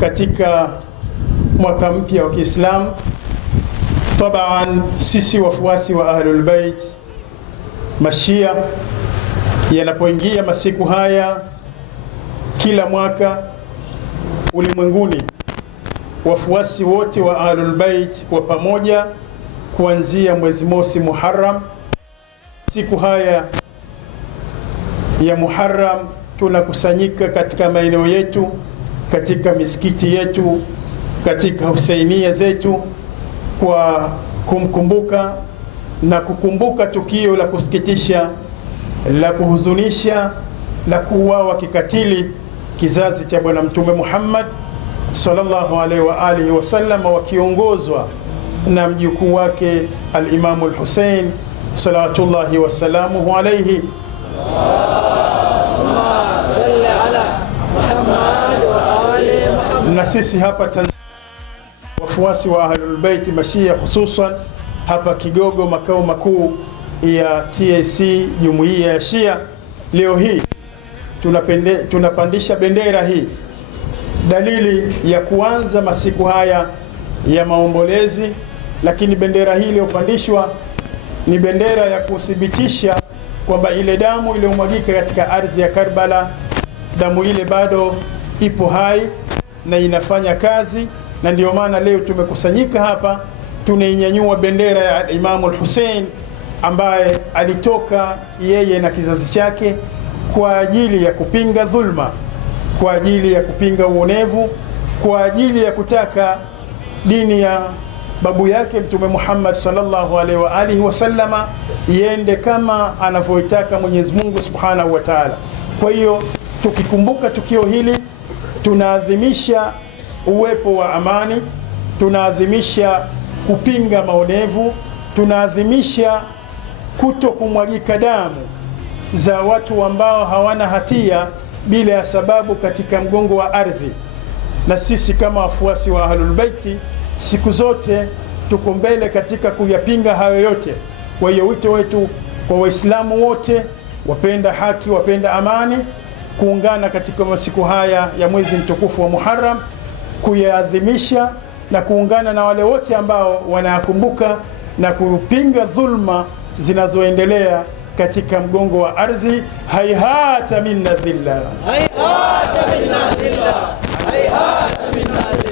katika mwaka mpya wa Kiislamu. Taban sisi wafuasi wa Ahlul Bait Mashia, yanapoingia masiku haya kila mwaka ulimwenguni, wafuasi wote wa Ahlul Bait kwa pamoja, kuanzia mwezi mosi Muharram, siku haya ya Muharram tunakusanyika katika maeneo yetu, katika misikiti yetu, katika husainia zetu, kwa kumkumbuka na kukumbuka tukio la kusikitisha, la kuhuzunisha, la kuuawa kikatili kizazi cha Bwana Mtume Muhammad sallallahu alaihi wa alihi wasallam, wakiongozwa na mjukuu wake al-Imam al-Hussein salawatullahi wasalamuhu alaihi. Na sisi hapa wafuasi wa Ahlul Bait Mashia, hususan hapa Kigogo, makao makuu ya TAC Jumuiya ya Shia, leo hii tunapandisha bendera hii, dalili ya kuanza masiku haya ya maombolezi. Lakini bendera hii iliyopandishwa ni bendera ya kuthibitisha kwamba ile damu iliyomwagika katika ardhi ya Karbala, damu ile bado ipo hai na inafanya kazi, na ndio maana leo tumekusanyika hapa, tunainyanyua bendera ya Imam al-Hussein ambaye alitoka yeye na kizazi chake kwa ajili ya kupinga dhulma, kwa ajili ya kupinga uonevu, kwa ajili ya kutaka dini ya babu yake Mtume Muhammad sallallahu alaihi wa alihi wasallama iende kama anavyoitaka Mwenyezi Mungu Subhanahu wa Ta'ala. Kwa hiyo tukikumbuka tukio hili, tunaadhimisha uwepo wa amani, tunaadhimisha kupinga maonevu, tunaadhimisha kuto kumwagika damu za watu ambao hawana hatia bila ya sababu katika mgongo wa ardhi. Na sisi kama wafuasi wa Ahlul Bait siku zote tuko mbele katika kuyapinga hayo yote. Kwa hiyo wito wetu kwa Waislamu wote wapenda haki, wapenda amani, kuungana katika masiku haya ya mwezi mtukufu wa Muharram, kuyaadhimisha na kuungana na wale wote ambao wanakumbuka na kupinga dhulma zinazoendelea katika mgongo wa ardhi. Hayhata minna dhilla, hayhata minna dhilla, hayhata minna dhilla.